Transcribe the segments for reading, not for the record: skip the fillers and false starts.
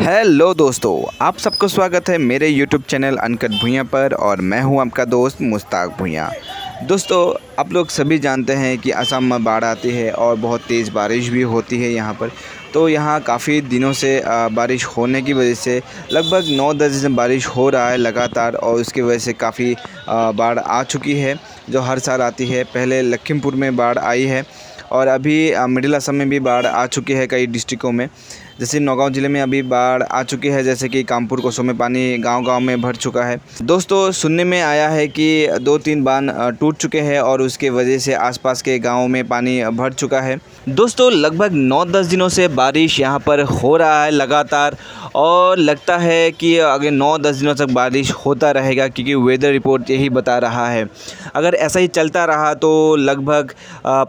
Hello दोस्तों, आप सबको स्वागत है मेरे यूट्यूब चैनल अनकट भुइयां पर और मैं हूं आपका दोस्त मुश्ताक भुइयां। दोस्तों, आप लोग सभी जानते हैं कि असम में बाढ़ आती है और बहुत तेज़ बारिश भी होती है यहाँ पर। तो यहाँ काफ़ी दिनों से बारिश होने की वजह से लगभग 9-10 दिन से बारिश हो रहा है लगातार, और उसकी वजह से काफ़ी बाढ़ आ चुकी है जो हर साल आती है। पहले लखीमपुर में बाढ़ आई है और अभी मिडिल असम में भी बाढ़ आ चुकी है कई डिस्ट्रिक्टों में। जैसे नौगांव ज़िले में अभी बाढ़ आ चुकी है, जैसे कि कामपुर कोसों में पानी गांव-गांव में भर चुका है। दोस्तों, सुनने में आया है कि 2-3 बांध टूट चुके हैं और उसके वजह से आसपास के गाँव में पानी भर चुका है। दोस्तों, लगभग 9-10 दिनों से बारिश यहाँ पर हो रहा है लगातार, और लगता है कि अगर 9-10 दिनों तक बारिश होता रहेगा, क्योंकि वेदर रिपोर्ट यही बता रहा है। अगर ऐसा ही चलता रहा तो लगभग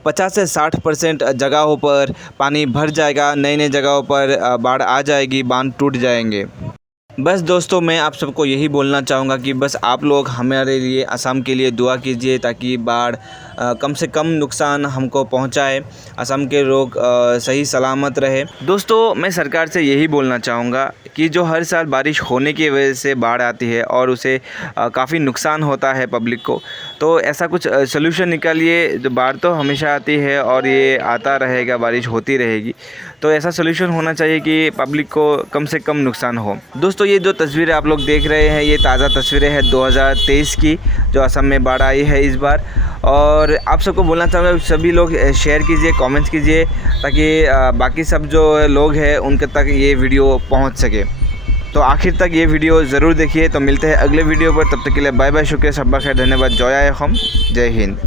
50 से 60% जगहों पर पानी भर जाएगा, नई-नई जगहों पर बाढ़ आ जाएगी, बांध टूट जाएंगे। बस दोस्तों, मैं आप सबको यही बोलना चाहूँगा कि बस आप लोग हमारे लिए, असम के लिए दुआ कीजिए, ताकि बाढ़ कम से कम नुकसान हमको पहुँचाए, असम के लोग सही सलामत रहे। दोस्तों, मैं सरकार से यही बोलना चाहूँगा कि जो हर साल बारिश होने की वजह से बाढ़ आती है और उसे काफ़ी नुकसान होता है पब्लिक को, तो ऐसा कुछ सलूशन निकालिए। जो बाढ़ तो हमेशा आती है और ये आता रहेगा, बारिश होती रहेगी, तो ऐसा सलूशन होना चाहिए कि पब्लिक को कम से कम नुकसान हो। दोस्तों, ये जो तस्वीरें आप लोग देख रहे हैं, ये ताज़ा तस्वीरें हैं 2023 की, जो असम में बाढ़ आई है इस बार। और आप सबको बोलना चाहूँगा, सभी लोग शेयर कीजिए, कमेंट्स कीजिए, ताकि बाकी सब जो लोग हैं उनके तक ये वीडियो पहुंच सके। तो आखिर तक ये वीडियो ज़रूर देखिए। तो मिलते हैं अगले वीडियो पर, तब तक के लिए बाय बाय, शुक्रिया, शब्बा खैर, धन्यवाद, जय असम, जय हिंद।